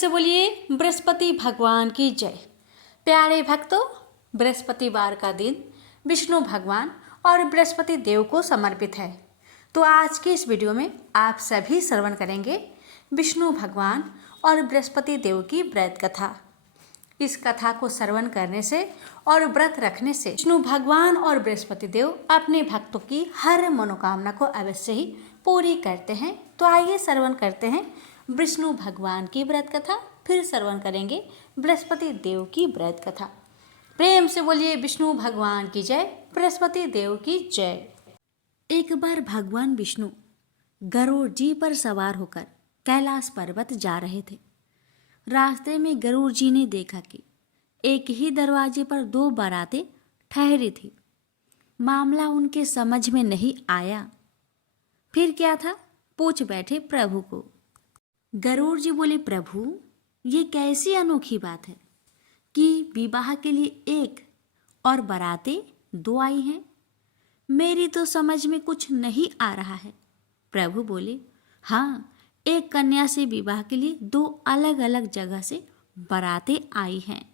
से बोलिए बृहस्पति भगवान की जय। प्यारे भक्तों, बृहस्पतिवार का दिन विष्णु भगवान और बृहस्पति देव को समर्पित है। तो आज की इस वीडियो में आप सभी श्रवण करेंगे विष्णु भगवान और बृहस्पति देव की व्रत कथा। इस कथा को श्रवण करने से और व्रत रखने से विष्णु भगवान और बृहस्पति देव अपने भक्तों की हर मनोकामना को अवश्य ही पूरी करते हैं। तो आइए श्रवण करते हैं विष्णु भगवान की व्रत कथा, फिर श्रवण करेंगे बृहस्पति देव की व्रत कथा। प्रेम से बोलिए विष्णु भगवान की जय, बृहस्पति देव की जय। एक बार भगवान विष्णु गरुड़ जी पर सवार होकर कैलाश पर्वत जा रहे थे। रास्ते में गरुड़ जी ने देखा कि एक ही दरवाजे पर दो बारातें ठहरी थी। मामला उनके समझ में नहीं आया। फिर क्या था, पूछ बैठे प्रभु को। गरुड़ जी बोले, प्रभु ये कैसी अनोखी बात है कि विवाह के लिए एक और बारातें दो आई हैं। मेरी तो समझ में कुछ नहीं आ रहा है। प्रभु बोले, हाँ, एक कन्या से विवाह के लिए दो अलग अलग जगह से बारातें आई हैं।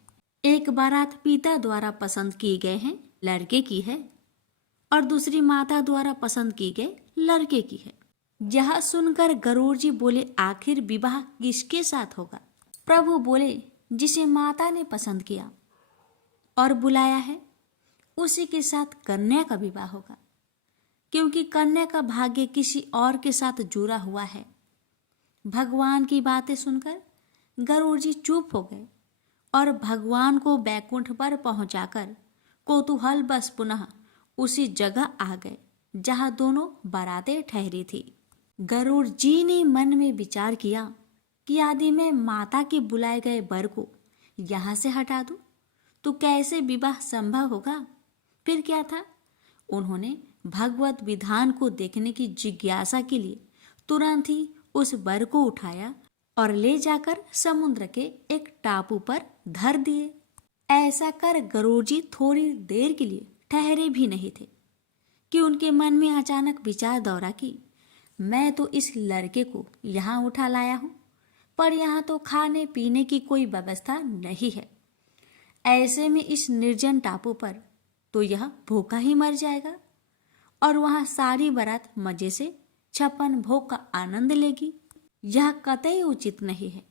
एक बारात पिता द्वारा पसंद की गए हैं, लड़के की है, और दूसरी माता द्वारा पसंद की गई लड़के की है। यह सुनकर गरुड़ जी बोले, आखिर विवाह किसके साथ होगा? प्रभु बोले, जिसे माता ने पसंद किया और बुलाया है उसी के साथ कन्या का विवाह होगा, क्योंकि कन्या का भाग्य किसी और के साथ जुड़ा हुआ है। भगवान की बातें सुनकर गरुड़ जी चुप हो गए और भगवान को बैकुंठ पर पहुंचाकर कौतूहल बस पुनः उसी जगह आ गए जहां दोनों बारातें ठहरी थी। गरुड़ जी ने मन में विचार किया कि यदि मैं माता के बुलाए गए वर को यहाँ से हटा दूं तो कैसे विवाह संभव होगा। फिर क्या था, उन्होंने भगवत विधान को देखने की जिज्ञासा के लिए तुरंत ही उस वर को उठाया और ले जाकर समुद्र के एक टापू पर धर दिए। ऐसा कर गरुड़ जी थोड़ी देर के लिए ठहरे भी नहीं थे कि उनके मन में अचानक विचार दौड़ा कि मैं तो इस लड़के को यहाँ उठा लाया हूँ, पर यहाँ तो खाने पीने की कोई व्यवस्था नहीं है। ऐसे में इस निर्जन टापू पर तो यह भूखा ही मर जाएगा और वहाँ सारी बारात मजे से 56 भोग का आनंद लेगी। यह कतई उचित नहीं है।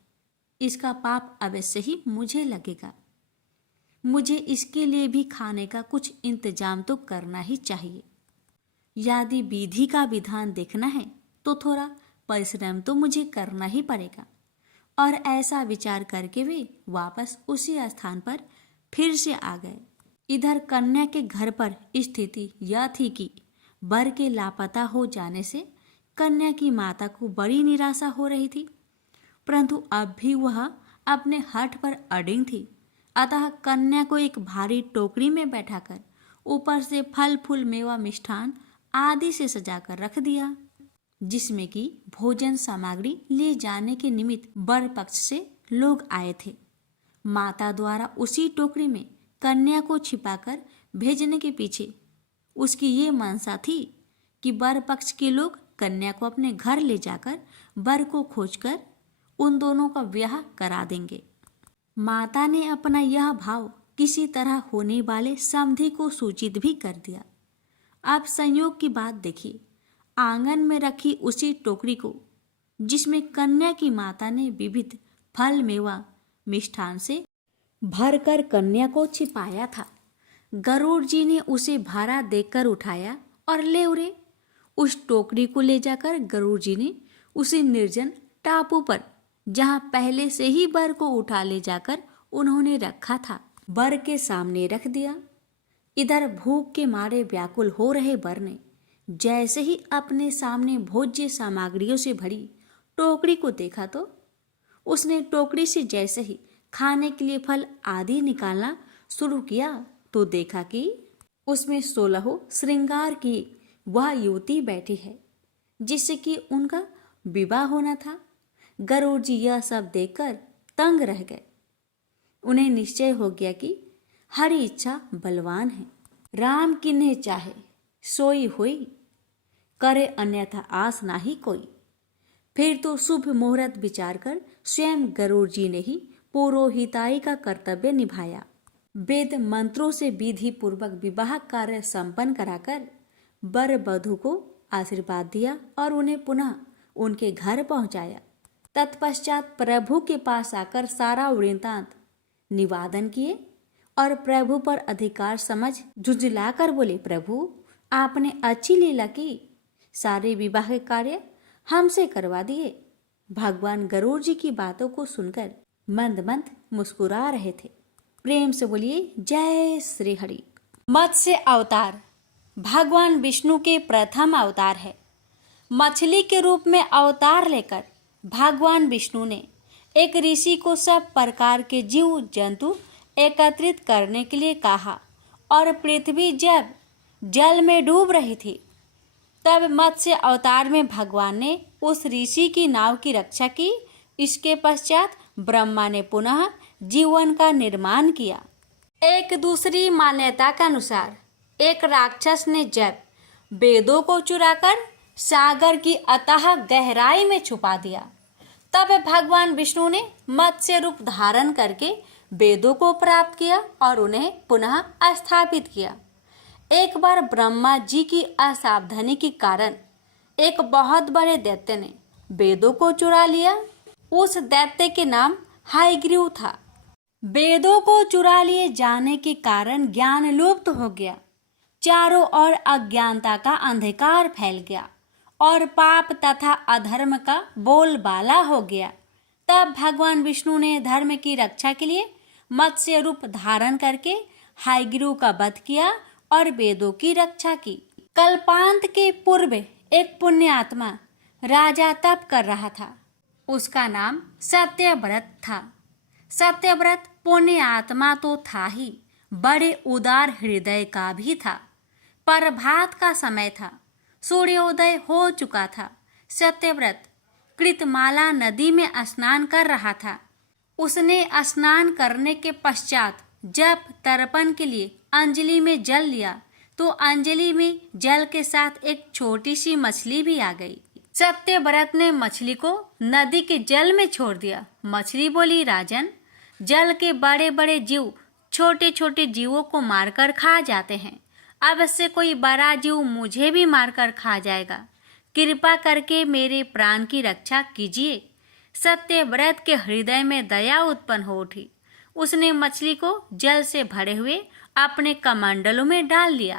इसका पाप अवश्य ही मुझे लगेगा। मुझे इसके लिए भी खाने का कुछ इंतजाम तो करना ही चाहिए। यदि विधि का विधान देखना है तो थोड़ा परिश्रम तो मुझे करना ही पड़ेगा। और ऐसा विचार करके वे वापस उसी स्थान पर फिर से आ गए। इधर कन्या के घर पर स्थिति यह थी कि वर के लापता हो जाने से कन्या की माता को बड़ी निराशा हो रही थी, परंतु अब भी वह अपने हठ पर अडिग थी। अतः कन्या को एक भारी टोकरी में बैठाकर ऊपर से फल फूल मेवा मिष्ठान आदि से सजाकर रख दिया, जिसमें कि भोजन सामग्री ले जाने के निमित्त वर पक्ष से लोग आए थे। माता द्वारा उसी टोकरी में कन्या को छिपाकर भेजने के पीछे उसकी ये मनसा थी कि वर पक्ष के लोग कन्या को अपने घर ले जाकर वर को खोजकर उन दोनों का ब्याह करा देंगे। माता ने अपना यह भाव किसी तरह होने वाले समधी को सूचित भी कर दिया। अब संयोग की बात देखिए, आंगन में रखी उसी टोकरी को जिसमें कन्या की माता ने विविध फल मेवा मिष्ठान से भरकर कन्या को छिपाया था, गरुड़ जी ने उसे भारा देकर उठाया और ले उड़े। उस टोकरी को ले जाकर गरुड़ जी ने उसी निर्जन टापू पर, जहां पहले से ही वर को उठा ले जाकर उन्होंने रखा था, वर के सामने रख दिया। इधर भूख के मारे व्याकुल हो रहे वर ने जैसे ही अपने सामने भोज्य सामग्रियों से भरी टोकरी को देखा तो उसने टोकरी से जैसे ही खाने के लिए फल आदि निकालना शुरू किया तो देखा कि उसमें 16 श्रृंगार की वह युवती बैठी है जिससे कि उनका विवाह होना था। गरुड़ जी यह सब देखकर तंग रह गए। उन्हें निश्चय हो गया कि हरि इच्छा बलवान है। राम किन्हे चाहे सोई हुई, करे अन्यथा आस नाही कोई। फिर तो शुभ मुहूर्त विचार कर स्वयं गरुड़ जी ने ही पुरोहिताई का कर्तव्य निभाया। वेद मंत्रों से विधि पूर्वक विवाह कार्य संपन्न कराकर वर वधू को आशीर्वाद दिया और उन्हें पुनः उनके घर पहुंचाया। तत्पश्चात प्रभु के पास आकर सारा वृत्तांत निवेदन किए और प्रभु पर अधिकार समझ झुंझलाकर बोले, प्रभु आपने अच्छी लीला की, सारे विवाह के कार्य हमसे करवा दिए। भगवान गरुड़ जी की बातों को सुनकर मंद मंद मुस्कुरा रहे थे। प्रेम से बोलिए जय श्री हरि। मत्स्य अवतार भगवान विष्णु के प्रथम अवतार है। मछली के रूप में अवतार लेकर भगवान विष्णु ने एक ऋषि को सब प्रकार के जीव जंतु एकत्रित करने के लिए कहा और पृथ्वी जब जल में डूब रही थी तब मत्स्य अवतार में भगवान ने उस ऋषि की नाव की रक्षा की। इसके पश्चात ब्रह्मा ने पुनः जीवन का निर्माण किया। एक दूसरी मान्यता के अनुसार एक राक्षस ने जब वेदों को चुराकर सागर की अथाह गहराई में छुपा दिया तब भगवान विष्णु ने मत्स्य रूप धारण करके वेदों को प्राप्त किया और उन्हें पुनः स्थापित किया। एक बार ब्रह्मा जी की असावधानी के कारण एक बहुत बड़े दैत्य ने वेदों को चुरा लिया। उस दैत्य के नाम हायग्रीव था। वेदों को चुरा लिए जाने के कारण ज्ञान लुप्त हो गया। चारों ओर अज्ञानता का अंधकार फैल गया और पाप तथा अधर्म का बोलबाला हो गया। तब भगवान विष्णु ने धर्म की रक्षा के लिए मत्स्य रूप धारण करके हायग्रीव का वध किया और वेदों की रक्षा की। कल्पांत के पूर्व एक पुण्य आत्मा राजा तप कर रहा था। उसका नाम सत्यव्रत था। सत्यव्रत पुण्य आत्मा तो था ही, बड़े उदार हृदय का भी था। प्रभात का समय था, सूर्योदय हो चुका था। सत्यव्रत कृतमाला नदी में स्नान कर रहा था। उसने स्नान करने के पश्चात जब तर्पण के लिए अंजलि में जल लिया तो अंजलि में जल के साथ एक छोटी सी मछली भी आ गई। सत्यव्रत ने मछली को नदी के जल में छोड़ दिया। मछली बोली, राजन, जल के बड़े बड़े जीव छोटे छोटे जीवों को मारकर खा जाते हैं। अब से कोई बड़ा जीव मुझे भी मारकर खा जाएगा। कृपा करके मेरे प्राण की रक्षा कीजिए। सत्यव्रत के हृदय में दया उत्पन्न हो उठी। उसने मछली को जल से भरे हुए अपने कमंडलों में डाल लिया।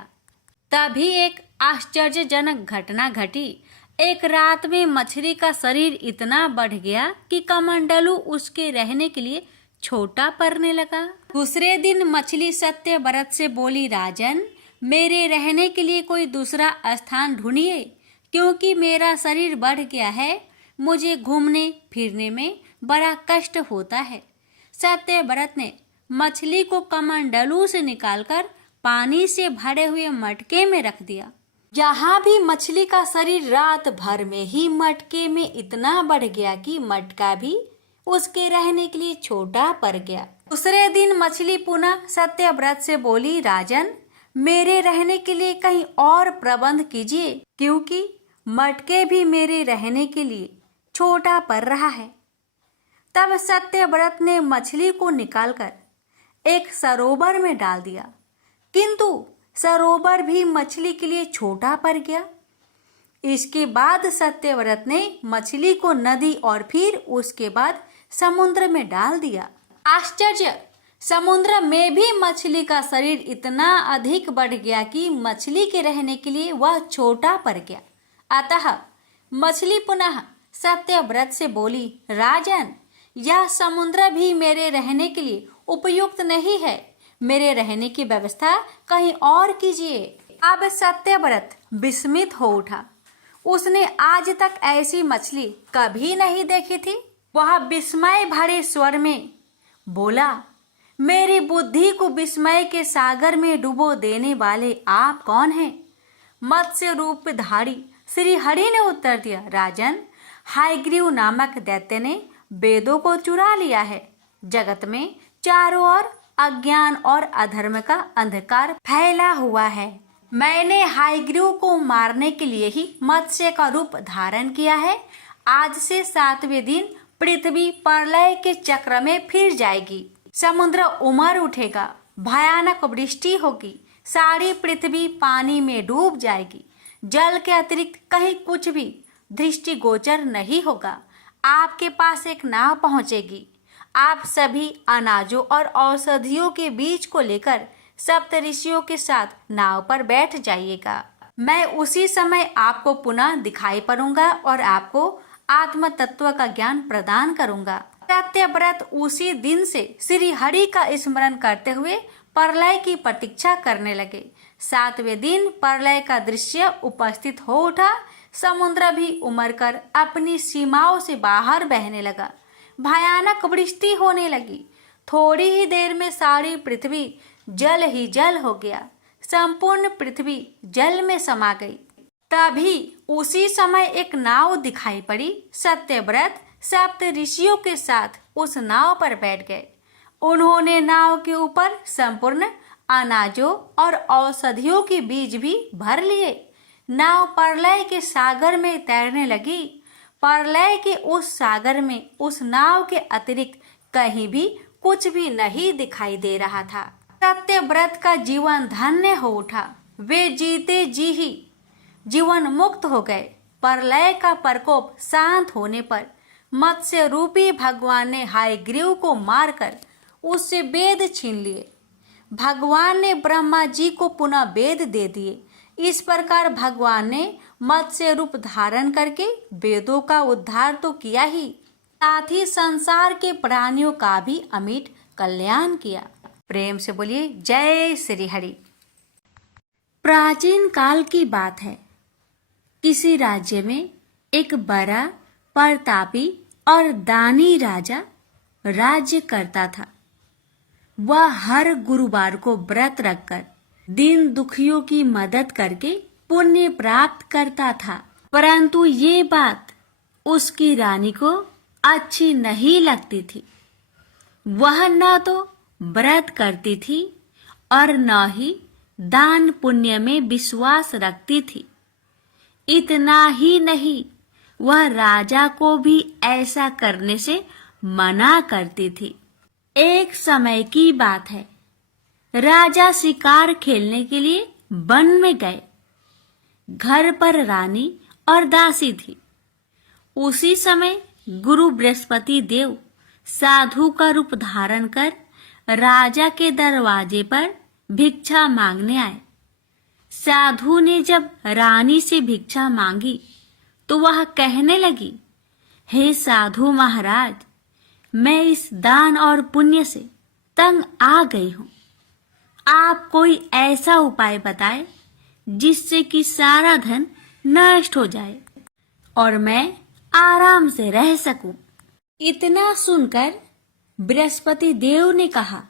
तभी एक आश्चर्यजनक घटना घटी। एक रात में मछली का शरीर इतना बढ़ गया कि कमंडलू उसके रहने के लिए छोटा पड़ने लगा। दूसरे दिन मछली सत्यव्रत से बोली, राजन, मेरे रहने के लिए कोई दूसरा स्थान ढूंढिए, क्योंकि मेरा शरीर बढ़ गया है। मुझे घूमने फिरने में बड़ा कष्ट होता है। सत्यव्रत ने मछली को कमंडलू से निकालकर पानी से भरे हुए मटके में रख दिया। यहाँ भी मछली का शरीर रात भर में ही मटके में इतना बढ़ गया कि मटका भी उसके रहने के लिए छोटा पड़ गया। दूसरे दिन मछली पुनः सत्यव्रत से बोली, राजन, मेरे रहने के लिए कहीं और प्रबंध कीजिए, क्योंकि मटके भी मेरे रहने के लिए छोटा पड़ रहा है। तब सत्यव्रत ने मछली को निकालकर एक सरोवर में डाल दिया, किंतु सरोवर भी मछली के लिए छोटा पड़ गया। इसके बाद सत्यव्रत ने मछली को नदी और फिर उसके बाद समुद्र में डाल दिया। आश्चर्य! समुद्र में भी मछली का शरीर इतना अधिक बढ़ गया कि मछली के रहने के लिए वह छोटा पड़ गया। अतः मछली पुनः सत्यव्रत से बोली, राजन, यह समुद्र भी मेरे रहने के लिए उपयुक्त नहीं है। मेरे रहने की व्यवस्था कहीं और कीजिए। अब सत्यव्रत विस्मित हो उठा। उसने आज तक ऐसी मछली कभी नहीं देखी थी। वह विस्मय भरे स्वर में बोला, मेरी बुद्धि को विस्मय के सागर में डुबो देने वाले आप कौन हैं? मत्स्य रूपधारी श्री हरि ने उत्तर दिया, राजन, हायग्रीव नामक दैत्य ने वेदों को चुरा लिया है। जगत में चारों ओर अज्ञान और अधर्म का अंधकार फैला हुआ है। मैंने हायग्रीव को मारने के लिए ही मत्स्य का रूप धारण किया है। आज से 7वें दिन पृथ्वी प्रलय के चक्र में फिर जाएगी। समुद्र उमड़ उठेगा, भयानक वृष्टि होगी, सारी पृथ्वी पानी में डूब जाएगी। जल के अतिरिक्त कहीं कुछ भी दृष्टिगोचर नहीं होगा। आपके पास एक नाव पहुंचेगी। आप सभी अनाजों और औषधियों के बीज को लेकर सप्तऋषियों के साथ नाव पर बैठ जाइएगा। मैं उसी समय आपको पुनः दिखाई पड़ूंगा और आपको आत्म तत्व का ज्ञान प्रदान करूंगा। सत्यव्रत उसी दिन से श्री हरि का स्मरण करते हुए प्रलय की प्रतीक्षा करने लगे। 7वें दिन प्रलय का दृश्य उपस्थित हो उठा। समुद्र भी उमड़कर अपनी सीमाओं से बाहर बहने लगा। भयानक वृष्टि होने लगी। थोड़ी ही देर में सारी पृथ्वी जल ही जल हो गया। संपूर्ण पृथ्वी जल में समा गई। तभी उसी समय एक नाव दिखाई पड़ी। सत्यव्रत सप्त ऋषियों के साथ उस नाव पर बैठ गए। उन्होंने नाव के ऊपर संपूर्ण अनाजों और औषधियों के बीज भी भर लिए। नाव प्रलय के सागर में तैरने लगी। प्रलय के उस सागर में उस नाव के अतिरिक्त कहीं भी कुछ भी नहीं दिखाई दे रहा था। सत्यव्रत का जीवन धन्य हो उठा। वे जीते जी ही जीवन मुक्त हो गए। प्रलय का प्रकोप शांत होने पर मत्स्य रूपी भगवान ने हयग्रीव को मारकर उससे वेद छीन लिए। भगवान ने ब्रह्मा जी को पुनः वेद दे दिए। इस प्रकार भगवान ने मत्स्य रूप धारण करके वेदों का उद्धार तो किया ही, साथ ही संसार के प्राणियों का भी अमिट कल्याण किया। प्रेम से बोलिए जय श्री हरि। प्राचीन काल की बात है। किसी राज्य में एक बड़ा प्रतापी और दानी राजा राज्य करता था। वह हर गुरुवार को व्रत रखकर दीन दुखियों की मदद करके पुण्य प्राप्त करता था। परंतु ये बात उसकी रानी को अच्छी नहीं लगती थी। वह न तो व्रत करती थी और न ही दान पुण्य में विश्वास रखती थी। इतना ही नहीं, वह राजा को भी ऐसा करने से मना करती थी। एक समय की बात है। राजा शिकार खेलने के लिए वन में गए। घर पर रानी और दासी थी। उसी समय गुरु बृहस्पति देव साधु का रूप धारण कर राजा के दरवाजे पर भिक्षा मांगने आए। साधु ने जब रानी से भिक्षा मांगी तो वह कहने लगी, हे साधु महाराज, मैं इस दान और पुण्य से तंग आ गई हूँ। आप कोई ऐसा उपाय बताएं जिससे कि सारा धन नष्ट हो जाए और मैं आराम से रह सकूं। इतना सुनकर बृहस्पति देव ने कहा,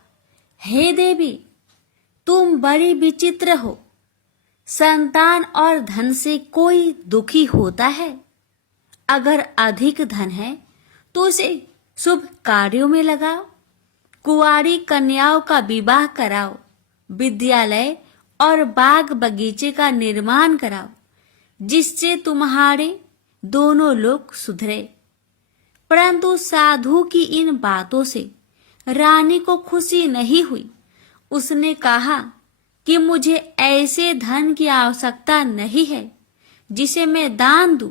हे देवी, तुम बड़ी विचित्र हो। संतान और धन से कोई दुखी होता है? अगर अधिक धन है तो उसे शुभ कार्यों में लगाओ, कुंवारी कन्याओं का विवाह कराओ, विद्यालय और बाग बगीचे का निर्माण कराओ, जिससे तुम्हारे दोनों लोग सुधरे। परंतु साधु की इन बातों से रानी को खुशी नहीं हुई। उसने कहा कि मुझे ऐसे धन की आवश्यकता नहीं है जिसे मैं दान दूं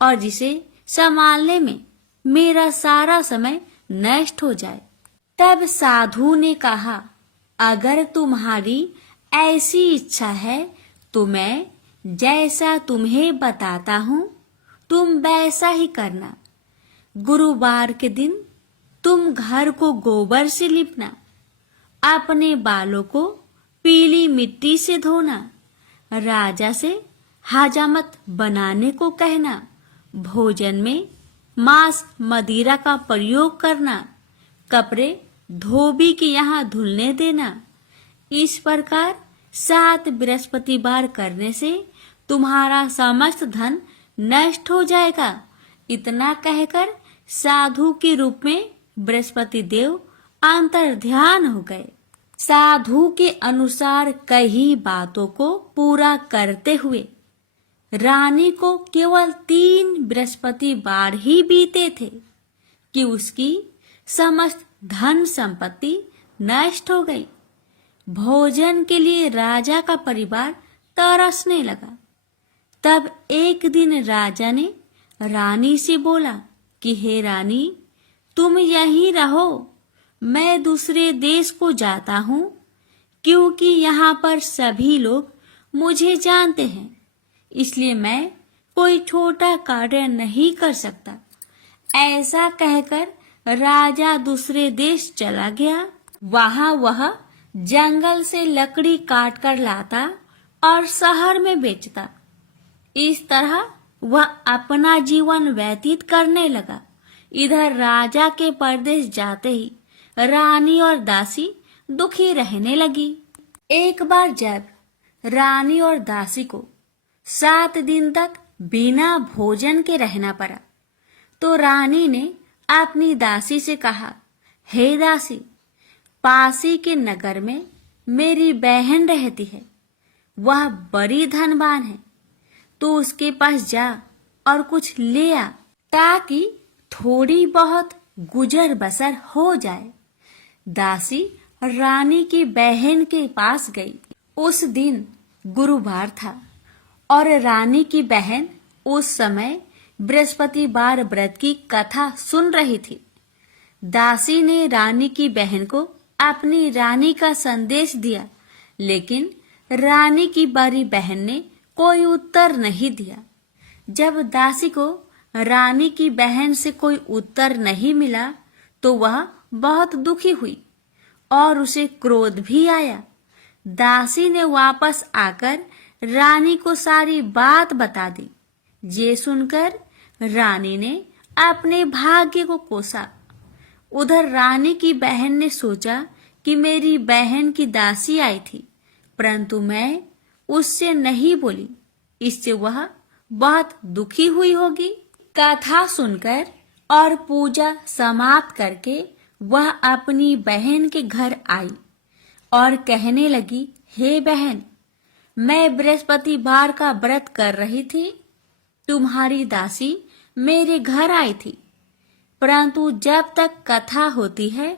और जिसे संभालने में मेरा सारा समय नष्ट हो जाए। तब साधु ने कहा, अगर तुम्हारी ऐसी इच्छा है तो मैं जैसा तुम्हें बताता हूँ तुम वैसा ही करना। गुरुवार के दिन तुम घर को गोबर से लिपना, अपने बालों को पीली मिट्टी से धोना, राजा से हजामत बनाने को कहना, भोजन में मांस मदिरा का प्रयोग करना, कपड़े धोबी के यहाँ धुलने देना। इस प्रकार 7 बृहस्पतिवार करने से तुम्हारा समस्त धन नष्ट हो जाएगा। इतना कहकर साधु के रूप में बृहस्पति देव अंतर्ध्यान हो गए। साधु के अनुसार कई बातों को पूरा करते हुए रानी को केवल 3 बृहस्पतिवार ही बीते थे। कि उसकी समस्त धन संपत्ति नष्ट हो गई। भोजन के लिए राजा का परिवार तरसने लगा। तब एक दिन राजा ने रानी से बोला कि हे रानी, तुम यहीं रहो, मैं दूसरे देश को जाता हूँ, क्योंकि यहाँ पर सभी लोग मुझे जानते हैं, इसलिए मैं कोई छोटा कार्य नहीं कर सकता। ऐसा कहकर राजा दूसरे देश चला गया। वहां वह जंगल से लकड़ी काट कर लाता और शहर में बेचता। इस तरह वह अपना जीवन व्यतीत करने लगा। इधर राजा के परदेश जाते ही रानी और दासी दुखी रहने लगी। एक बार जब रानी और दासी को 7 दिन तक बिना भोजन के रहना पड़ा, तो रानी ने अपनी दासी से कहा, हे दासी, पासी के नगर में मेरी बहन रहती है, वह बड़ी धनवान है, तो उसके पास जा और कुछ ले आ, ताकि थोड़ी बहुत गुजर बसर हो जाए। दासी रानी की बहन के पास गई। उस दिन गुरुवार था और रानी की बहन उस समय बृहस्पतिवार व्रत की कथा सुन रही थी। दासी ने रानी की बहन को अपनी रानी का संदेश दिया, लेकिन रानी की बड़ी बहन ने कोई उत्तर नहीं दिया। जब दासी को रानी की बहन से कोई उत्तर नहीं मिला, तो वह बहुत दुखी हुई और उसे क्रोध भी आया। दासी ने वापस आकर रानी को सारी बात बता दी। ये सुनकर रानी ने अपने भाग्य को कोसा। उधर रानी की बहन ने सोचा कि मेरी बहन की दासी आई थी, परंतु मैं उससे नहीं बोली, इससे वह बहुत दुखी हुई होगी। कथा सुनकर और पूजा समाप्त करके वह अपनी बहन के घर आई और कहने लगी, हे बहन, मैं बृहस्पतिवार का व्रत कर रही थी, तुम्हारी दासी मेरे घर आई थी, परंतु जब तक कथा होती है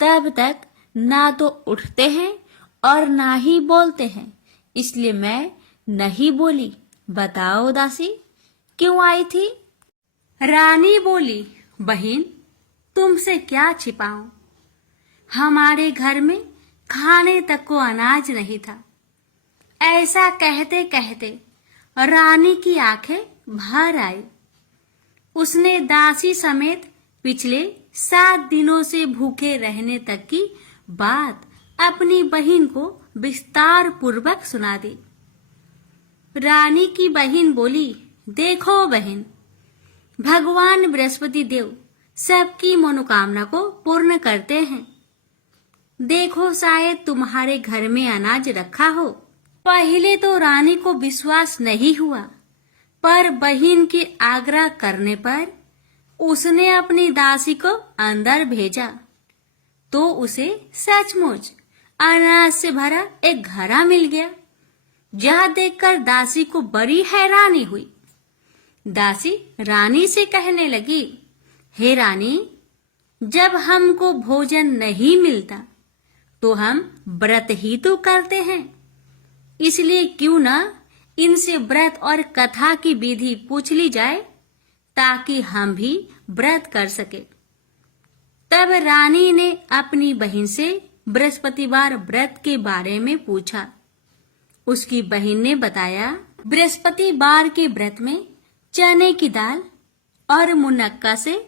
तब तक ना तो उठते हैं और ना ही बोलते हैं, इसलिए मैं नहीं बोली। बताओ दासी, क्यों आई थी? रानी बोली, बहन, तुमसे क्या छिपाऊं, हमारे घर में खाने तक को अनाज नहीं था। ऐसा कहते कहते रानी की आंखें भर आई। उसने दासी समेत पिछले 7 दिनों से भूखे रहने तक की बात अपनी बहन को विस्तार पूर्वक सुना दी। रानी की बहन बोली, देखो बहन, भगवान बृहस्पति देव सबकी मनोकामना को पूर्ण करते हैं। देखो, शायद तुम्हारे घर में अनाज रखा हो। पहले तो रानी को विश्वास नहीं हुआ, पर बहन के आग्रह करने पर उसने अपनी दासी को अंदर भेजा, तो उसे सचमुच अनाज से भरा एक घड़ा मिल गया। यह देखकर दासी को बड़ी हैरानी हुई। दासी रानी से कहने लगी, हे रानी, जब हमको भोजन नहीं मिलता तो हम व्रत ही तो करते हैं, इसलिए क्यों ना इनसे व्रत और कथा की विधि पूछ ली जाए, ताकि हम भी व्रत कर सके। तब रानी ने अपनी बहन से बृहस्पतिवार व्रत के बारे में पूछा। उसकी बहन ने बताया, बृहस्पतिवार के व्रत में चने की दाल और मुनक्का से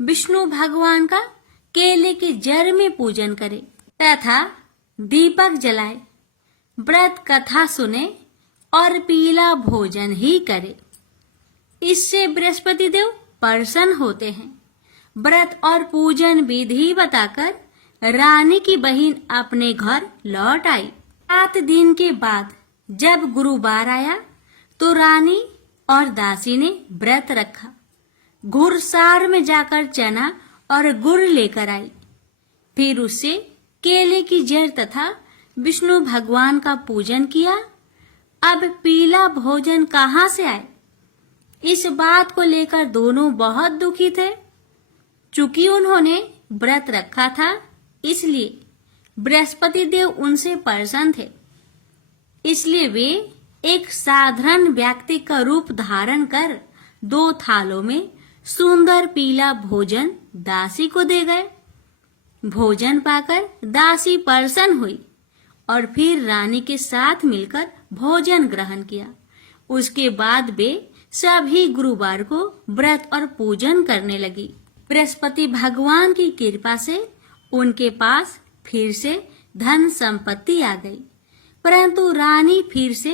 विष्णु भगवान का केले के जड़ में पूजन करे तथा दीपक जलाए, व्रत कथा सुने और पीला भोजन ही करे। इससे बृहस्पति देव प्रसन्न होते हैं। व्रत और पूजन विधि बताकर रानी की बहन अपने घर लौट आई। 7 दिन के बाद जब गुरुवार आया तो रानी और दासी ने व्रत रखा। घुड़सार में जाकर चना और गुड़ लेकर आई। फिर उससे केले की जड़ तथा विष्णु भगवान का पूजन किया। अब पीला भोजन कहाँ से आए? इस बात को लेकर दोनों बहुत दुखी थे। चूंकि उन्होंने व्रत रखा था, इसलिए बृहस्पति देव उनसे प्रसन्न थे। इसलिए वे एक साधारण व्यक्ति का रूप धारण कर 2 थालों में सुंदर पीला भोजन दासी को दे गए। भोजन पाकर दासी प्रसन्न हुई और फिर रानी के साथ मिलकर भोजन ग्रहण किया। उसके बाद वे सभी गुरुवार को व्रत और पूजन करने लगी। बृहस्पति भगवान की कृपा से उनके पास फिर से धन संपत्ति आ गई, परंतु रानी फिर से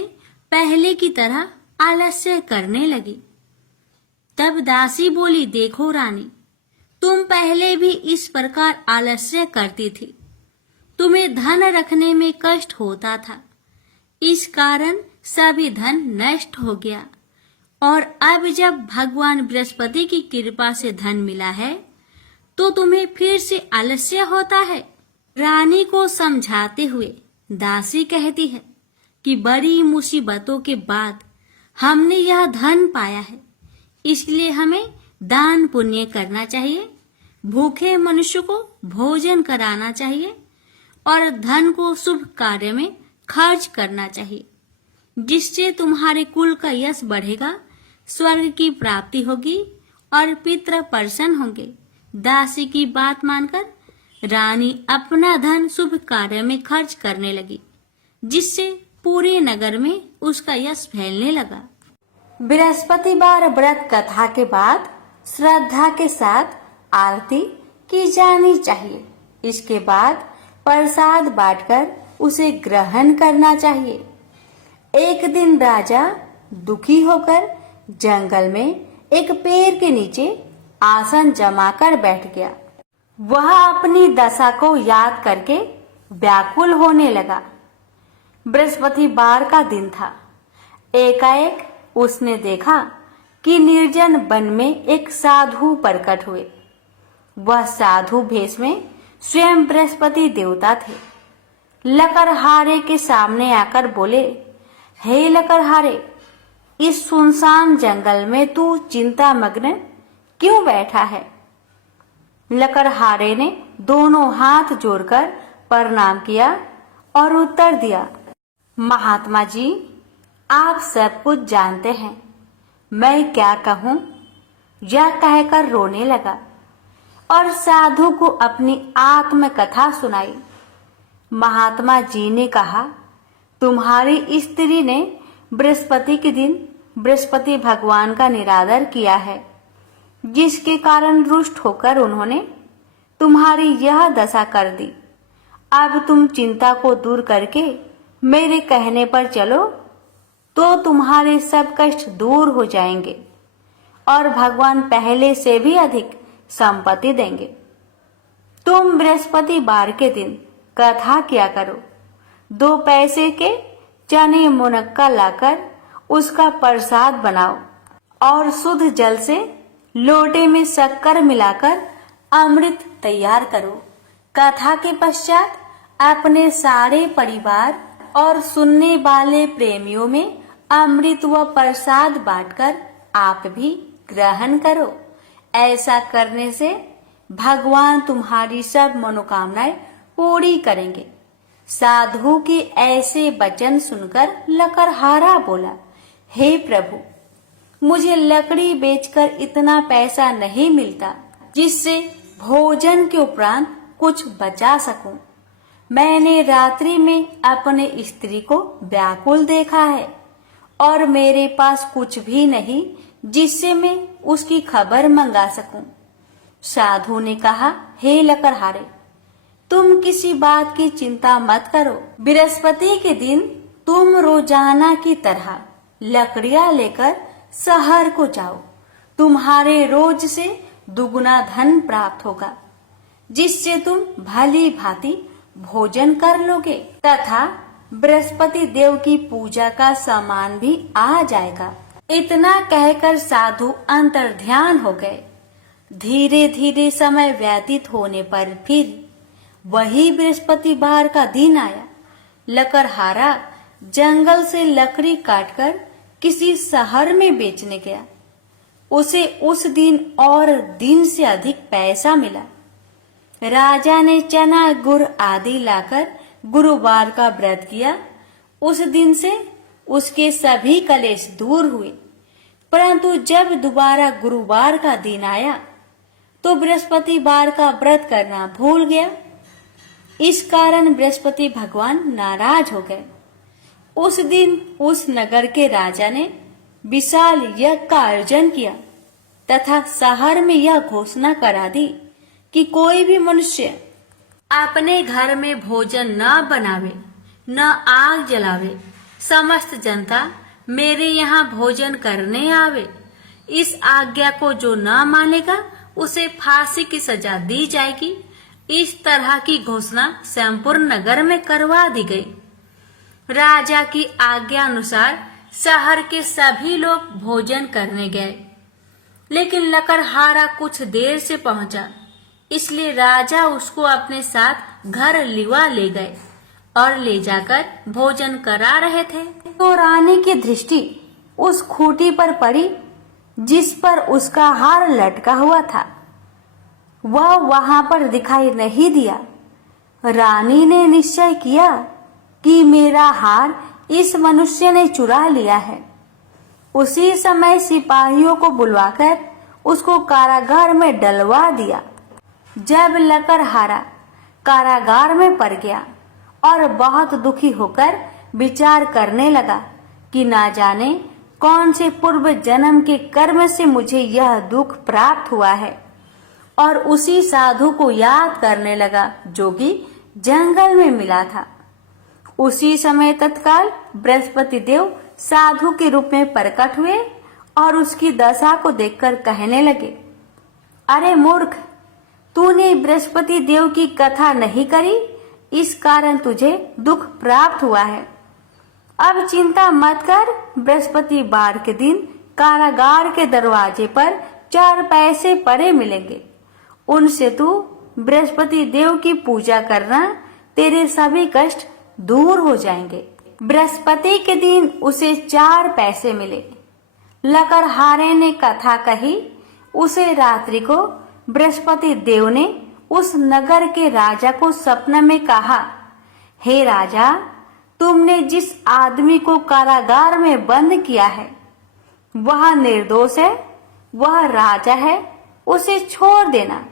पहले की तरह आलस्य करने लगी। तब दासी बोली, देखो रानी, तुम पहले भी इस प्रकार आलस्य करती थी। तुम्हें धन रखने में कष्ट होता था, इस कारण सभी धन नष्ट हो गया, और अब जब भगवान बृहस्पति की कृपा से धन मिला है तो तुम्हें फिर से आलस्य होता है। रानी को समझाते हुए दासी कहती है कि बड़ी मुसीबतों के बाद हमने यह धन पाया है, इसलिए हमें दान पुण्य करना चाहिए, भूखे मनुष्य को भोजन कराना चाहिए और धन को शुभ कार्य में खर्च करना चाहिए, जिससे तुम्हारे कुल का यश बढ़ेगा, स्वर्ग की प्राप्ति होगी और पितृ प्रसन्न होंगे। दासी की बात मानकर रानी अपना धन शुभ कार्य में खर्च करने लगी, जिससे पूरे नगर में उसका यश फैलने लगा। बृहस्पतिवार व्रत कथा के बाद श्रद्धा के साथ आरती की जानी चाहिए। इसके बाद प्रसाद बांटकर उसे ग्रहण करना चाहिए। एक दिन राजा दुखी होकर जंगल में एक पेड़ के नीचे आसन जमाकर बैठ गया। वह अपनी दशा को याद करके व्याकुल होने लगा। बृहस्पतिवार का दिन था। एकाएक उसने देखा कि निर्जन वन में एक साधु प्रकट हुए। वह साधु भेष में स्वयं बृहस्पति देवता थे। लकड़हारे के सामने आकर बोले, हे लकड़हारे, इस सुनसान जंगल में तू चिंता मग्न क्यों बैठा है? लकड़हारे ने दोनों हाथ जोड़कर प्रणाम किया और उत्तर दिया, महात्मा जी, आप सब कुछ जानते हैं, मैं क्या कहूँ? यह कहकर रोने लगा और साधु को अपनी आत्मकथा सुनाई। महात्मा जी ने कहा, तुम्हारी स्त्री ने बृहस्पति के दिन बृहस्पति भगवान का निरादर किया है, जिसके कारण रुष्ट होकर उन्होंने तुम्हारी यह दशा कर दी। अब तुम चिंता को दूर करके मेरे कहने पर चलो तो तुम्हारे सब कष्ट दूर हो जाएंगे और भगवान पहले से भी अधिक संपत्ति देंगे। तुम बृहस्पतिवार के दिन कथा किया करो। 2 पैसे के चने मुनक्का लाकर उसका प्रसाद बनाओ और शुद्ध जल से लोटे में शक्कर मिलाकर अमृत तैयार करो। कथा के पश्चात अपने सारे परिवार और सुनने वाले प्रेमियों में अमृत व प्रसाद बांटकर आप भी ग्रहण करो। ऐसा करने से भगवान तुम्हारी सब मनोकामनाएं पूरी करेंगे। साधु के ऐसे वचन सुनकर लकड़हारा बोला, हे प्रभु, मुझे लकड़ी बेचकर इतना पैसा नहीं मिलता जिससे भोजन के उपरांत कुछ बचा सकूं। मैंने रात्रि में अपने स्त्री को व्याकुल देखा है और मेरे पास कुछ भी नहीं जिससे मैं उसकी खबर मंगा सकूं। साधु ने कहा, हे लकड़हारे, तुम किसी बात की चिंता मत करो। बृहस्पति के दिन तुम रोजाना की तरह लकड़ियां लेकर शहर को जाओ। तुम्हारे रोज से दुगुना धन प्राप्त होगा, जिससे तुम भली भांति भोजन कर लोगे तथा बृहस्पति देव की पूजा का सामान भी आ जाएगा। इतना कहकर साधु अंतर्ध्यान हो गए। धीरे धीरे समय व्यतीत होने पर फिर वही बृहस्पतिवार का दिन आया। उसे उस दिन और दिन से अधिक पैसा मिला। राजा ने चना गुड़ आदि लाकर गुरुवार का व्रत किया। उस दिन से उसके सभी कलेश दूर हुए। परंतु जब दोबारा गुरुवार का दिन आया तो बृहस्पतिवार का व्रत करना भूल गया। इस कारण बृहस्पति भगवान नाराज हो गए। उस दिन उस नगर के राजा ने विशाल यज्ञ का आयोजन किया तथा शहर में यह घोषणा करा दी कि कोई भी मनुष्य अपने घर में भोजन न बनावे, न आग जलावे। समस्त जनता मेरे यहाँ भोजन करने आवे। इस आज्ञा को जो न मानेगा उसे फांसी की सजा दी जाएगी। इस तरह की घोषणा संपूर्ण नगर में करवा दी गई। राजा की आज्ञा अनुसार शहर के सभी लोग भोजन करने गए, लेकिन लकड़हारा कुछ देर से पहुंचा, इसलिए राजा उसको अपने साथ घर लिवा ले गए और ले जाकर भोजन करा रहे थे। तो रानी की दृष्टि उस खूंटी पर पड़ी जिस पर उसका हार लटका हुआ था। वह वहां पर दिखाई नहीं दिया। रानी ने निश्चय किया कि मेरा हार इस मनुष्य ने चुरा लिया है। उसी समय सिपाहियों को बुलवाकर उसको कारागार में डलवा दिया। जब लकड़हारा कारागार में पड़ गया और बहुत दुखी होकर विचार करने लगा कि ना जाने कौन से पूर्व जन्म के कर्म से मुझे यह दुख प्राप्त हुआ है, और उसी साधु को याद करने लगा जो कि जंगल में मिला था। उसी समय तत्काल बृहस्पति देव साधु के रूप में प्रकट हुए और उसकी दशा को देखकर कहने लगे, अरे मूर्ख, तूने बृहस्पति देव की कथा नहीं करी, इस कारण तुझे दुख प्राप्त हुआ है। अब चिंता मत कर। बृहस्पतिवार के दिन कारागार के दरवाजे पर 4 पैसे पड़े मिलेंगे। उनसे तू बृहस्पति देव की पूजा करना, तेरे सभी कष्ट दूर हो जाएंगे। बृहस्पति के दिन उसे 4 पैसे मिले। लकड़हारे ने कथा कही। उसे रात्रि को बृहस्पति देव ने उस नगर के राजा को सपने में कहा, हे राजा, तुमने जिस आदमी को कारागार में बंद किया है वह निर्दोष है, वह राजा है, उसे छोड़ देना।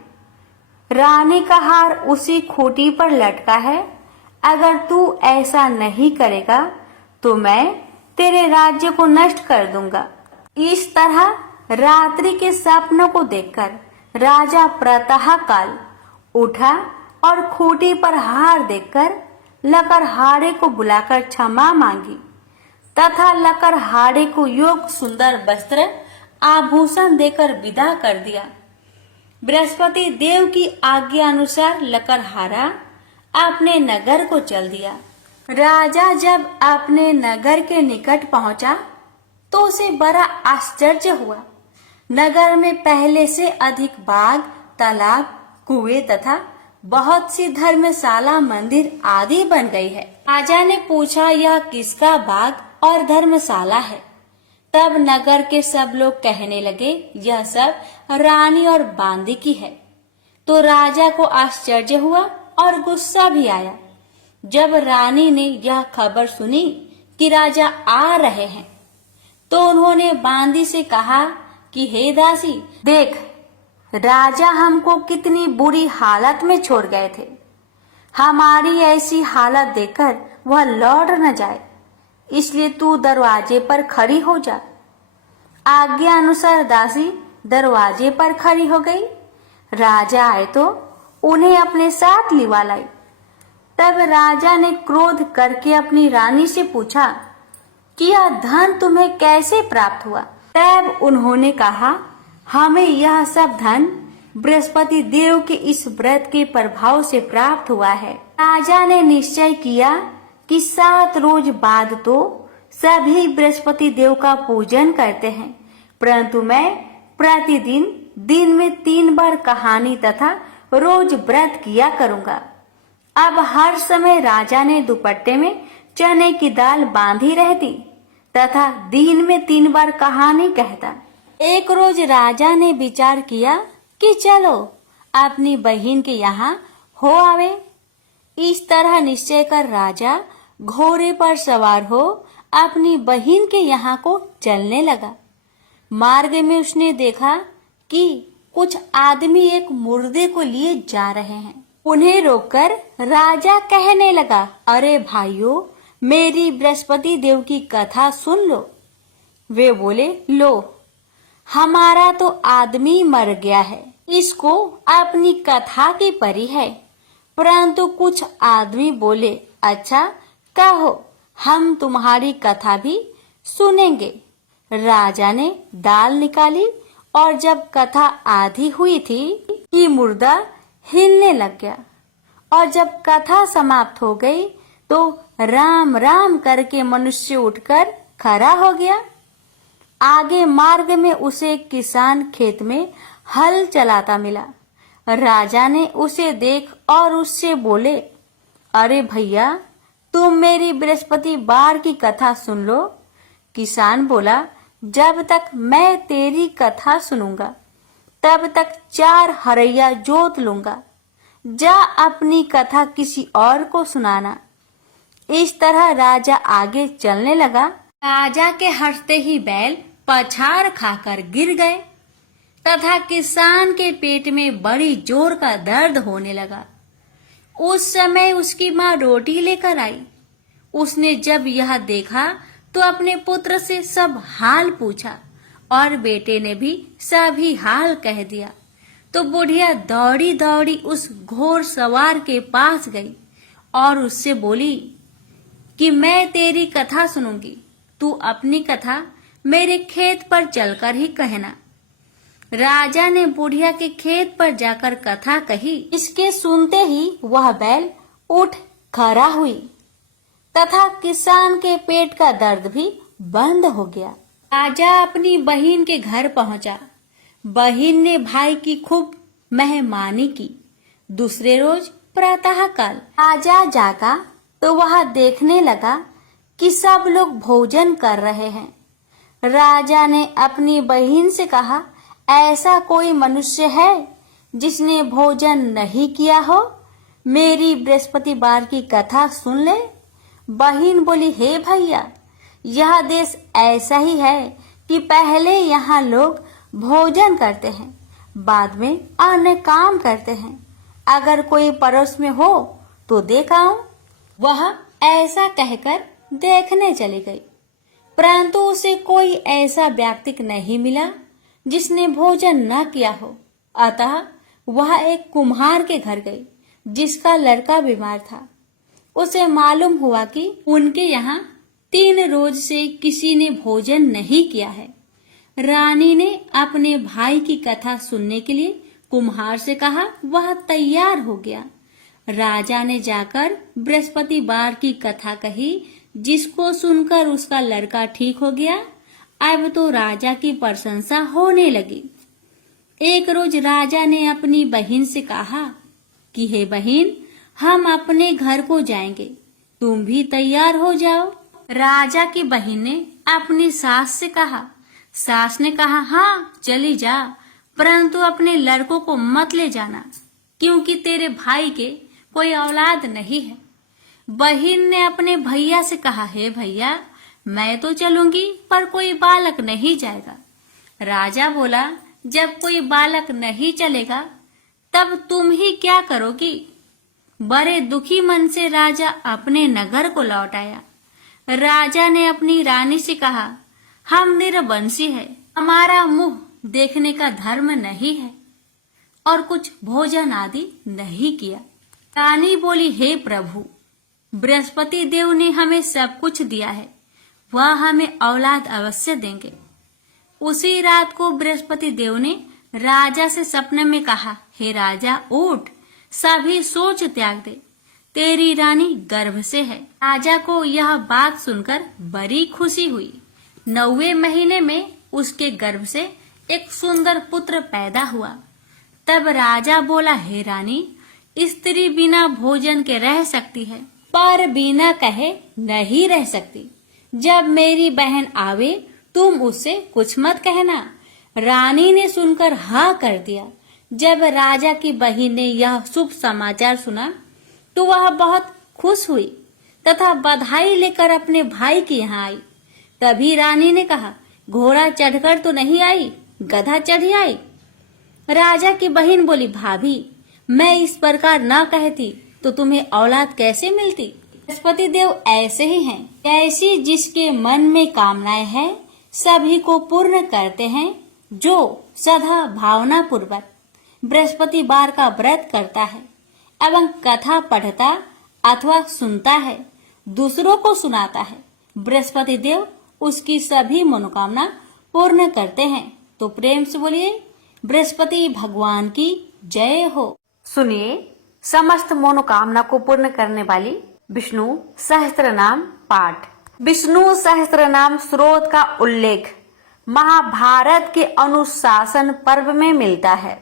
रानी का हार उसी खूंटी पर लटका है। अगर तू ऐसा नहीं करेगा तो मैं तेरे राज्य को नष्ट कर दूंगा। इस तरह रात्रि के सपनों को देखकर राजा प्रातः काल उठा और खूंटी पर हार देखकर लकड़हारे को बुलाकर क्षमा मांगी तथा लकड़हारे को योग सुंदर वस्त्र आभूषण देकर विदा कर दिया। बृहस्पति देव की आज्ञा अनुसार लकड़हारा अपने नगर को चल दिया। राजा जब अपने नगर के निकट पहुंचा तो उसे बड़ा आश्चर्य हुआ। नगर में पहले से अधिक बाग, तालाब, कुएं तथा बहुत सी धर्मशाला, मंदिर आदि बन गई है। राजा ने पूछा, यह किसका बाग और धर्मशाला है? तब नगर के सब लोग कहने लगे, यह सब रानी और बांदी की है। तो राजा को आश्चर्य हुआ और गुस्सा भी आया। जब रानी ने यह खबर सुनी कि राजा आ रहे हैं तो उन्होंने बांदी से कहा कि हे दासी, देख, राजा हमको कितनी बुरी हालत में छोड़ गए थे। हमारी ऐसी हालत देखकर वह लौट न जाए, इसलिए तू दरवाजे पर खड़ी हो जा। आज्ञा अनुसार दासी दरवाजे पर खड़ी हो गई। राजा आए तो उन्हें अपने साथ लिवा लाई। तब राजा ने क्रोध करके अपनी रानी से पूछा कि यह धन तुम्हें कैसे प्राप्त हुआ? तब उन्होंने कहा, हमें यह सब धन बृहस्पति देव के इस व्रत के प्रभाव से प्राप्त हुआ है। राजा ने निश्चय किया कि 7 रोज बाद तो सभी बृहस्पति देव का पूजन करते हैं, परंतु मैं प्रतिदिन दिन में 3 बार कहानी तथा रोज व्रत किया करूंगा। अब हर समय राजा ने दुपट्टे में चने की दाल बांधी रहती तथा दिन में 3 बार कहानी कहता। एक रोज राजा ने विचार किया कि चलो अपनी बहन के यहाँ हो आवे। इस तरह निश्चय कर राजा घोड़े पर सवार हो अपनी बहन के यहाँ को चलने लगा। मार्ग में उसने देखा कि कुछ आदमी एक मुर्दे को लिए जा रहे हैं। उन्हें रोककर राजा कहने लगा, अरे भाइयों, मेरी बृहस्पति देव की कथा सुन लो। वे बोले, लो, हमारा तो आदमी मर गया है, इसको अपनी कथा की परी है। परंतु कुछ आदमी बोले, अच्छा कहो, हम तुम्हारी कथा भी सुनेंगे। राजा ने दाल निकाली और जब कथा आधी हुई थी कि मुर्दा हिलने लग गया और जब कथा समाप्त हो गई तो राम राम करके मनुष्य उठकर खड़ा हो गया। आगे मार्ग में उसे एक किसान खेत में हल चलाता मिला। राजा ने उसे देख और उससे बोले, अरे भैया, तुम मेरी बृहस्पति बार की कथा सुन लो। किसान बोला, जब तक मैं तेरी कथा सुनूंगा तब तक 4 हरैया जोत लूंगा। जा अपनी कथा किसी और को सुनाना। इस तरह राजा आगे चलने लगा। राजा के हंसते ही बैल पछाड़ खाकर गिर गए तथा किसान के पेट में बड़ी जोर का दर्द होने लगा। उस समय उसकी माँ रोटी लेकर आई। उसने जब यह देखा तो अपने पुत्र से सब हाल पूछा और बेटे ने भी सभी हाल कह दिया। तो बुढ़िया दौड़ी दौड़ी उस घोड़ सवार के पास गई और उससे बोली कि मैं तेरी कथा सुनूंगी, तू अपनी कथा मेरे खेत पर चलकर ही कहना। राजा ने बुढ़िया के खेत पर जाकर कथा कही। इसके सुनते ही वह बैल उठ खड़ा हुई तथा किसान के पेट का दर्द भी बंद हो गया। राजा अपनी बहन के घर पहुंचा। बहन ने भाई की खूब मेहमानी की। दूसरे रोज प्रातःकाल राजा जागा तो वह देखने लगा कि सब लोग भोजन कर रहे हैं। राजा ने अपनी बहन से कहा, ऐसा कोई मनुष्य है जिसने भोजन नहीं किया हो? मेरी बृहस्पति बार की कथा सुन ले। बहन बोली, हे भैया, यह देश ऐसा ही है कि पहले यहाँ लोग भोजन करते हैं, बाद में अन्य काम करते हैं। अगर कोई पड़ोस में हो तो देख आऊं। वह ऐसा कहकर देखने चली गई, परंतु उसे कोई ऐसा व्यक्ति नहीं मिला जिसने भोजन न किया हो। अतः वह एक कुम्हार के घर गई जिसका लड़का बीमार था। उसे मालूम हुआ कि उनके यहाँ 3 रोज से किसी ने भोजन नहीं किया है। रानी ने अपने भाई की कथा सुनने के लिए कुम्हार से कहा। वह तैयार हो गया। राजा ने जाकर बृहस्पति बार की कथा कही, जिसको सुनकर उसका लड़का ठीक हो गया। अब तो राजा की प्रशंसा होने लगी। एक रोज राजा ने अपनी बहन से कहा कि हे बहन, हम अपने घर को जाएंगे, तुम भी तैयार हो जाओ। राजा की बहन ने अपनी सास से कहा। सास ने कहा, हाँ चली जा, परंतु अपने लड़कों को मत ले जाना, क्योंकि तेरे भाई के कोई औलाद नहीं है। बहन ने अपने भैया से कहा, हे भैया, मैं तो चलूंगी पर कोई बालक नहीं जाएगा। राजा बोला, जब कोई बालक नहीं चलेगा तब तुम ही क्या करोगी? बड़े दुखी मन से राजा अपने नगर को लौट आया। राजा ने अपनी रानी से कहा, हम निरवंशी है, हमारा मुंह देखने का धर्म नहीं है और कुछ भोजन आदि नहीं किया। रानी बोली, हे प्रभु, बृहस्पति देव ने हमें सब कुछ दिया है, वह हमें औलाद अवश्य देंगे। उसी रात को बृहस्पति देव ने राजा से सपने में कहा, हे राजा, उठ, सभी सोच त्याग दे, तेरी रानी गर्भ से है। राजा को यह बात सुनकर बड़ी खुशी हुई। 9वें महीने में उसके गर्भ से एक सुंदर पुत्र पैदा हुआ। तब राजा बोला, हे रानी, स्त्री बिना भोजन के रह सकती है, पर बिना कहे नहीं रह सकती। जब मेरी बहन आवे तुम उससे कुछ मत कहना, रानी ने सुनकर हाँ कर दिया। जब राजा की बहन ने यह शुभ समाचार सुना तो वह बहुत खुश हुई तथा बधाई लेकर अपने भाई के यहाँ आई। तभी रानी ने कहा, घोड़ा चढ़कर तो नहीं आई, गधा चढ़ी आई। राजा की बहन बोली, भाभी मैं इस प्रकार न कहती तो तुम्हें औलाद कैसे मिलती। बृहस्पति देव ऐसे ही हैं, ऐसी जिसके मन में कामनाएं हैं सभी को पूर्ण करते हैं। जो सदा भावना पूर्वक बृहस्पतिवार का व्रत करता है एवं कथा पढ़ता अथवा सुनता है, दूसरों को सुनाता है, बृहस्पति देव उसकी सभी मनोकामना पूर्ण करते हैं। तो प्रेम से बोलिए बृहस्पति भगवान की जय हो। सुनिए समस्त मनोकामना को पूर्ण करने वाली विष्णु सहस्त्र नाम पाठ। विष्णु सहस्त्र नाम स्रोत का उल्लेख महाभारत के अनुशासन पर्व में मिलता है।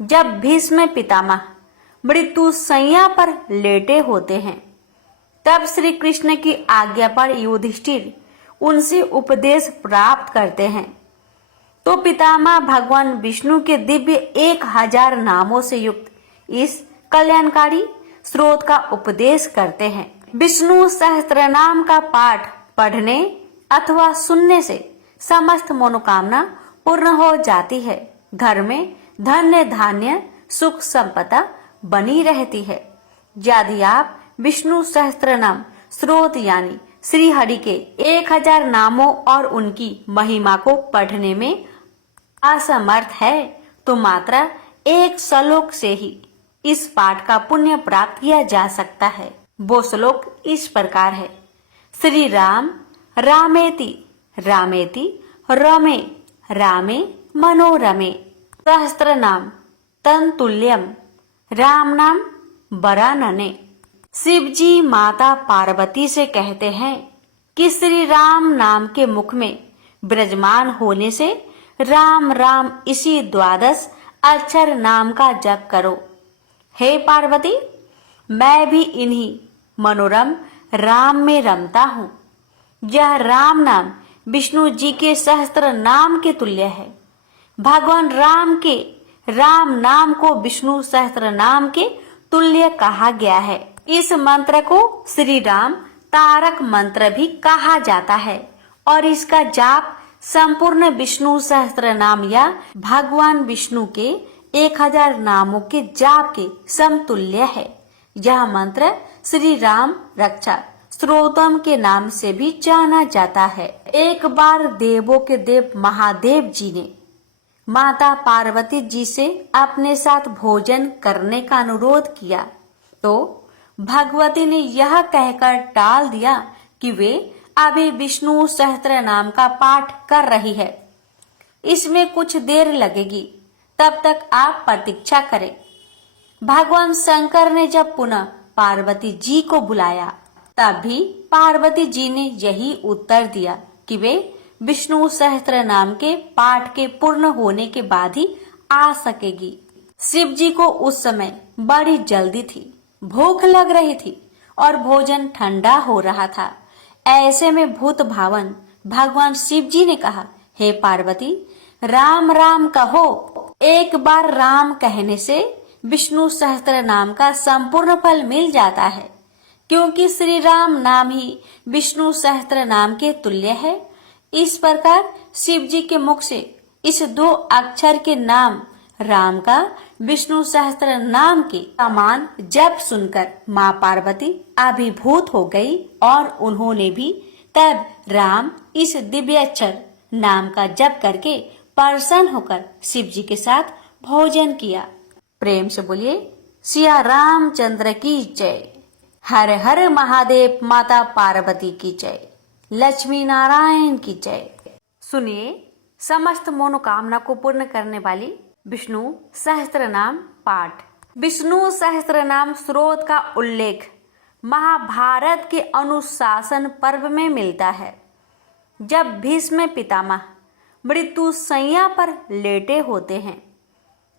जब भीष्म पितामह मृत्यु शैया पर लेटे होते हैं तब श्री कृष्ण की आज्ञा पर युधिष्ठिर उनसे उपदेश प्राप्त करते हैं। तो पितामह भगवान विष्णु के दिव्य 1000 नामों से युक्त इस कल्याणकारी स्रोत का उपदेश करते हैं। विष्णु सहस्त्र नाम का पाठ पढ़ने अथवा सुनने से समस्त मनोकामना पूर्ण हो जाती है। घर में धन्य धान्य सुख संपदा बनी रहती है। यदि आप विष्णु सहस्त्र नाम स्रोत यानी श्री हरि के 1000 नामों और उनकी महिमा को पढ़ने में असमर्थ है तो मात्र एक श्लोक से ही इस पाठ का पुण्य प्राप्त किया जा सकता है। वो श्लोक इस प्रकार है, श्री राम रामेति रामेति रमे रामे मनोरमे सहस्त्र नाम तन्तुल्यम राम नाम वरानने। शिव जी माता पार्वती से कहते हैं कि श्री राम नाम के मुख में विराजमान होने से राम राम इसी 12 अक्षर नाम का जप करो। हे पार्वती, मैं भी इन्हीं मनोरम राम में रमता हूँ। यह राम नाम विष्णु जी के सहस्त्र नाम के तुल्य है। भगवान राम के राम नाम को विष्णु सहस्त्र नाम के तुल्य कहा गया है। इस मंत्र को श्री राम तारक मंत्र भी कहा जाता है और इसका जाप संपूर्ण विष्णु सहस्त्र नाम या भगवान विष्णु के 1000 नामों के जाप के समतुल्य है। यह मंत्र श्री राम रक्षा स्त्रोतम के नाम से भी जाना जाता है। एक बार देवों के देव महादेव जी ने माता पार्वती जी से अपने साथ भोजन करने का अनुरोध किया तो भगवती ने यह कहकर टाल दिया कि वे अभी विष्णु सहस्त्र नाम का पाठ कर रही है, इसमें कुछ देर लगेगी, तब तक आप प्रतीक्षा करें। भगवान शंकर ने जब पुनः पार्वती जी को बुलाया तब भी पार्वती जी ने यही उत्तर दिया कि वे विष्णु सहस्त्र नाम के पाठ के पूर्ण होने के बाद ही आ सकेगी। शिव जी को उस समय बड़ी जल्दी थी, भूख लग रही थी और भोजन ठंडा हो रहा था। ऐसे में भूत भावन भगवान शिव जी ने कहा, हे पार्वती, राम राम कहो। एक बार राम कहने से विष्णु सहस्त्र नाम का संपूर्ण फल मिल जाता है, क्योंकि श्री राम नाम ही विष्णु सहस्त्र नाम के तुल्य है। इस प्रकार शिव जी के मुख से इस 2 अक्षर के नाम राम का विष्णु सहस्त्र नाम के समान जप सुनकर माँ पार्वती अभिभूत हो गई और उन्होंने भी तब राम इस दिव्य अक्षर नाम का जप करके प्रसन्न होकर शिव जी के साथ भोजन किया। प्रेम से बोलिए सिया रामचंद्र की जय। हर हर महादेव, माता पार्वती की जय, लक्ष्मी नारायण की जय। सुनिए समस्त मनोकामना को पूर्ण करने वाली विष्णु सहस्त्र नाम पाठ। विष्णु सहस्त्र नाम स्रोत का उल्लेख महाभारत के अनुशासन पर्व में मिलता है। जब भीष्म पितामह मृत्यु शैया पर लेटे होते हैं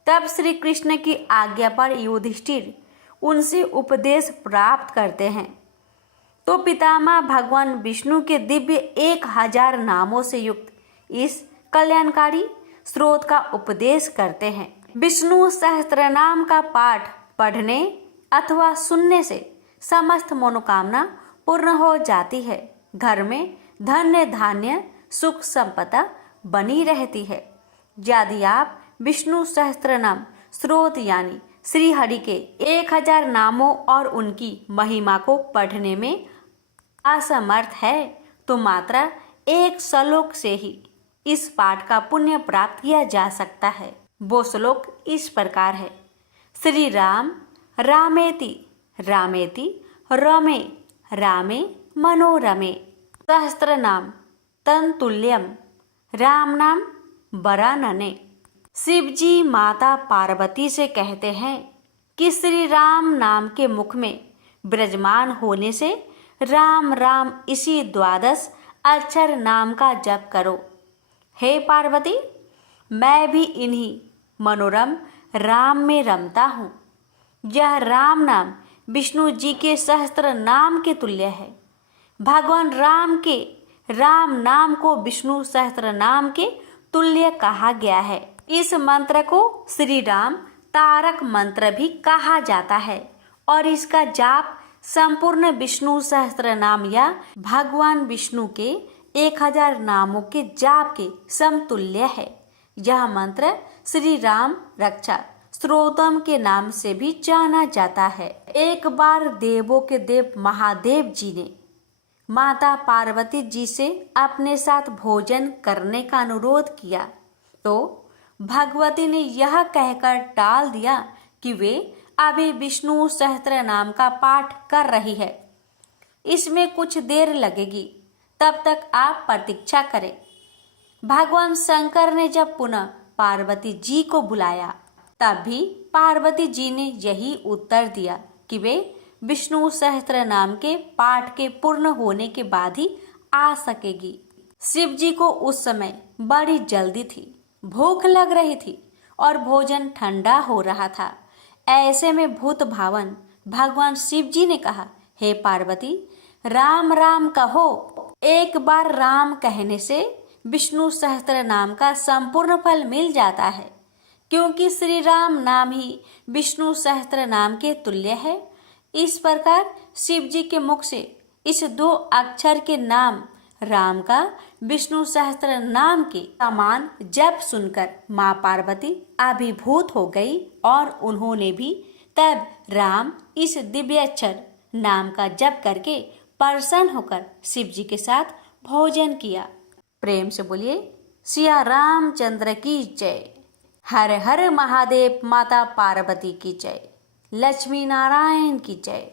तब श्री कृष्ण की आज्ञा पर युधिष्ठिर उनसे उपदेश प्राप्त करते हैं। तो पितामह भगवान विष्णु के दिव्य 1000 नामों से युक्त इस कल्याणकारी स्रोत का उपदेश करते हैं। विष्णु सहस्त्रनाम का पाठ पढ़ने अथवा सुनने से समस्त मनोकामना पूर्ण हो जाती है। घर में धन्य धान्य सुख संपदा बनी रहती है। यदि आप विष्णु सहस्त्रनाम स्रोत यानी श्री हरि के 1000 नामों और उनकी महिमा को पढ़ने में असमर्थ है तो मात्र एक श्लोक से ही इस पाठ का पुण्य प्राप्त किया जा सकता है। वो श्लोक इस प्रकार है। श्री राम रामेति रामेति रमे रामे मनोरमे सहस्त्र नाम तन्तुल्यम राम नाम वरानने। शिव जी माता पार्वती से कहते हैं कि श्री राम नाम के मुख में विराजमान होने से राम राम इसी 12 अक्षर नाम का जप करो। हे पार्वती, मैं भी इन्हीं मनोरम राम में रमता हूँ। यह राम नाम विष्णु जी के सहस्त्र नाम के तुल्य है। भगवान राम के राम नाम को विष्णु सहस्त्र नाम के तुल्य कहा गया है। इस मंत्र को श्री राम तारक मंत्र भी कहा जाता है और इसका जाप संपूर्ण विष्णु सहस्त्र नाम या भगवान विष्णु के 1000 नामों के जाप के समतुल्य है। यह मंत्र श्री राम रक्षा स्त्रोतम के नाम से भी जाना जाता है। एक बार देवों के देव महादेव जी ने माता पार्वती जी से अपने साथ भोजन करने का अनुरोध किया तो भगवती ने यह कहकर टाल दिया कि वे अभी विष्णु सहस्त्र नाम का पाठ कर रही है, इसमें कुछ देर लगेगी, तब तक आप प्रतीक्षा करें। भगवान शंकर ने जब पुनः पार्वती जी को बुलाया तब भी पार्वती जी ने यही उत्तर दिया कि वे विष्णु सहस्त्र नाम के पाठ के पूर्ण होने के बाद ही आ सकेगी। शिव जी को उस समय बड़ी जल्दी थी, भूख लग रही थी और भोजन ठंडा हो रहा था। ऐसे में भूत भावन भगवान शिव जी ने कहा, हे पार्वती, राम राम कहो। एक बार राम कहने से विष्णु सहस्त्र नाम का संपूर्ण फल मिल जाता है, क्योंकि श्री राम नाम ही विष्णु सहस्त्र नाम के तुल्य है। इस प्रकार शिव जी के मुख से इस 2 अक्षर के नाम राम का विष्णु सहस्त्र नाम के समान जप सुनकर माँ पार्वती अभिभूत हो गई और उन्होंने भी तब राम इस दिव्य अक्षर नाम का जप करके प्रसन्न होकर शिव जी के साथ भोजन किया। प्रेम से बोलिए सिया रामचंद्र की जय। हर हर महादेव, माता पार्वती की जय, लक्ष्मी नारायण की जय।